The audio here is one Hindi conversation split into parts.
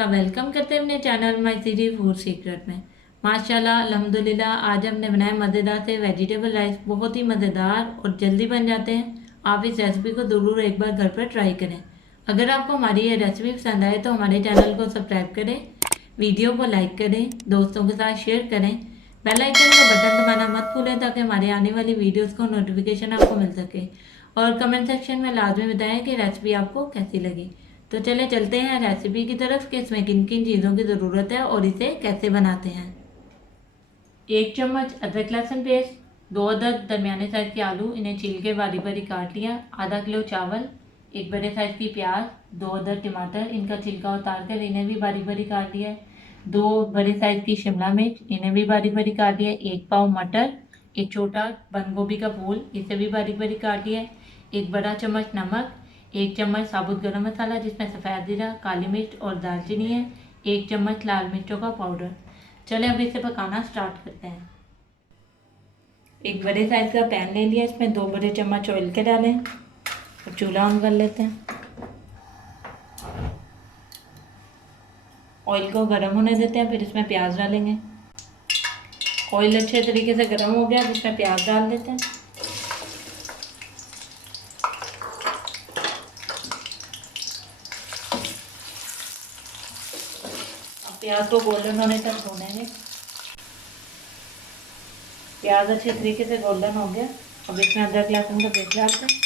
आपका वेलकम करते हैं अपने channel my city food secret में। माशाल्लाह अल्हम्दुलिल्लाह आज हमने बनाया मज़ेदार से वेजिटेबल राइस। बहुत ही मज़ेदार और जल्दी बन जाते हैं। आप इस रेसिपी को ज़रूर एक बार घर पर ट्राई करें। अगर आपको हमारी ये रेसिपी पसंद आए तो हमारे चैनल को सब्सक्राइब करें, वीडियो को लाइक करें, दोस्तों के साथ शेयर करें, बेल आइकन का बटन दबाना मत भूलें ताकि हमारे आने वाली वीडियोज़ को नोटिफिकेशन आपको मिल सके। और कमेंट सेक्शन में लाजमी बताएं कि रेसिपी आपको कैसी लगी। तो चले चलते हैं रेसिपी की तरफ कि इसमें किन किन चीज़ों की ज़रूरत है और इसे कैसे बनाते हैं। 1 चम्मच अदरक लहसुन पेस्ट, 2 अदद दरमियाने साइज़ के आलू, इन्हें छील के बारीक बारीक काट लिया। आधा किलो चावल, 1 बड़े साइज़ की प्याज, 2 अदद टमाटर, इनका छिलका उतार कर इन्हें भी बारीक बारीक काट लिया। 2 बड़े साइज़ की शिमला मिर्च, इन्हें भी बारीक बारीक काट लिया। 1 पाव मटर, एक छोटा बंद गोभी का फूल, इसे भी बारीक बारीक काट लिया। 1 बड़ा चम्मच नमक, 1 चम्मच साबुत गरम मसाला जिसमें सफ़ेद जीरा, काली मिर्च और दालचीनी है, 1 चम्मच लाल मिर्चों का पाउडर। चले अब इसे पकाना स्टार्ट करते हैं। एक बड़े साइज का पैन ले लिया, इसमें 2 बड़े चम्मच ऑयल के डालें और चूल्हा ऑन कर लेते हैं। ऑयल को गर्म होने देते हैं, फिर इसमें प्याज डालेंगे। ऑयल अच्छे तरीके से गर्म हो गया, जिसमें प्याज डाल देते हैं। प्याज को गोल्डन होने तक भूनेंगे। प्याज अच्छे तरीके से गोल्डन हो गया, अब इसमें अदरक लहसुन का पेस्ट डालते हैं।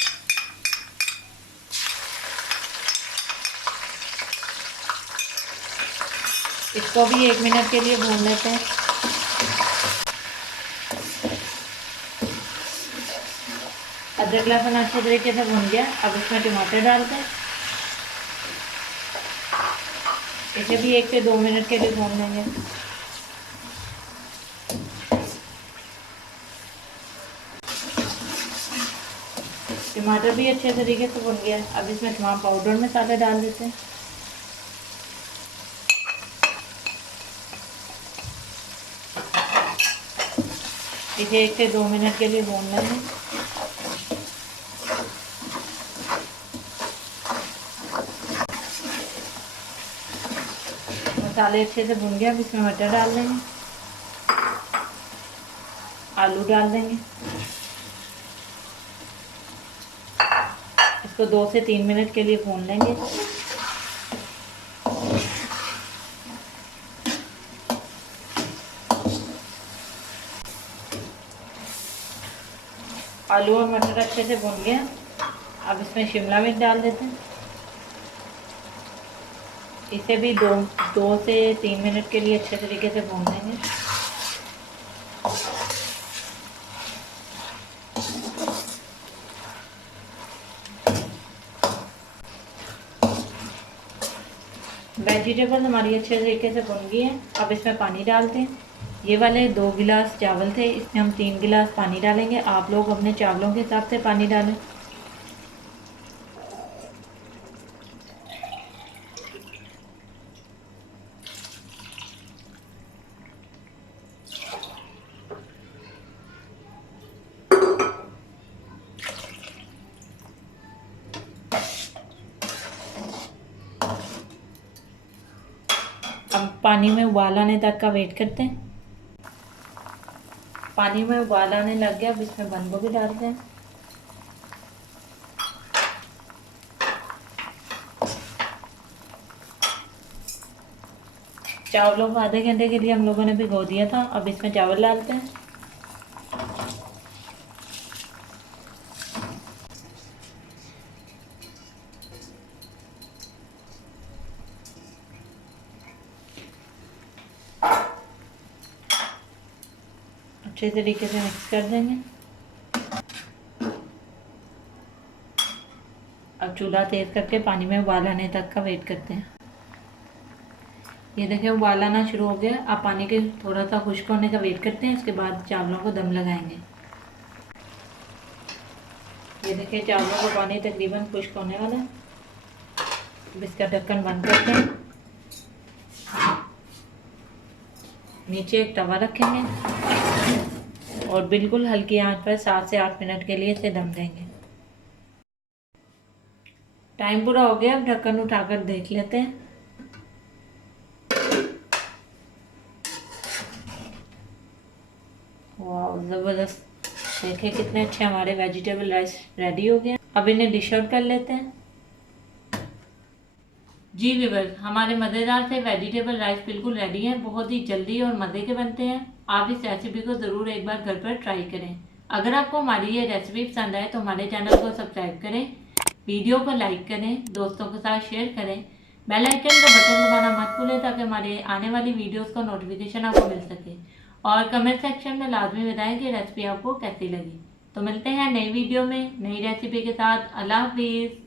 इसको भी 1 मिनट के लिए भून लेते हैं। अदरक लहसुन अच्छे तरीके से भून गया, अब इसमें टमाटर डालते हैं। इसे भी 1 से 2 मिनट के लिए भून लेंगे। टमाटर भी अच्छे तरीके से भुन गया, अब इसमें तमाम पाउडर मसाले डाल देते हैं। इसे 1 से 2 मिनट के लिए भून लेंगे। मसाले अच्छे से भुन गया, अब इसमें मटर डाल देंगे, आलू डाल देंगे। इसको 2 से 3 मिनट के लिए भून लेंगे। आलू और मटर अच्छे से भुन गया, अब इसमें शिमला मिर्च डाल देते हैं। इसे भी दो से 3 मिनट के लिए अच्छे तरीके से भून लेंगे। वेजिटेबल हमारी अच्छे तरीके से भुन गई है, अब इसमें पानी डालते हैं। ये वाले 2 गिलास चावल थे, इसमें हम 3 गिलास पानी डालेंगे। आप लोग अपने चावलों के हिसाब से पानी डालें। अब पानी में उबाल आने तक का वेट करते हैं। पानी में उबाल आने लग गया, अब इसमें बंद गोभी डालते हैं। चावलों को आधे घंटे के लिए हम लोगों ने भिगो दिया था, अब इसमें चावल डालते हैं। अच्छे तरीके से मिक्स कर देंगे। अब चूल्हा तेज करके पानी में उबाल आने तक का वेट करते हैं। ये देखिए उबाल आना शुरू हो गया, अब पानी के थोड़ा सा खुश्क होने का वेट करते हैं, उसके बाद चावलों को दम लगाएंगे। ये देखिए चावलों को पानी तकरीबन खुश्क होने वाला है, अब इसका ढक्कन बंद करते हैं। नीचे एक तवा रखेंगे और बिल्कुल हल्की आंच पर 7 से 8 मिनट के लिए इसे दम देंगे। टाइम पूरा हो गया, अब ढक्कन उठाकर देख लेते हैं। ज़बरदस्त। देखें कितने अच्छे हमारे वेजिटेबल राइस रेडी हो गए। अब इन्हें डिश आउट कर लेते हैं। जी व्यूअर्स, हमारे मज़ेदार से वेजिटेबल राइस बिल्कुल रेडी हैं। बहुत ही जल्दी और मज़े के बनते हैं। आप इस रेसिपी को ज़रूर एक बार घर पर ट्राई करें। अगर आपको हमारी ये रेसिपी पसंद आए तो हमारे चैनल को सब्सक्राइब करें, वीडियो को लाइक करें, दोस्तों के साथ शेयर करें, बेल आइकन का बटन दबाना मत भूलें ताकि हमारे आने वाली वीडियोस का नोटिफिकेशन आपको मिल सके। और कमेंट सेक्शन में लाजमी बताएं कि रेसिपी आपको कैसी लगी। तो मिलते हैं नई वीडियो में नई रेसिपी के साथ। अल्लाह हाफिज़।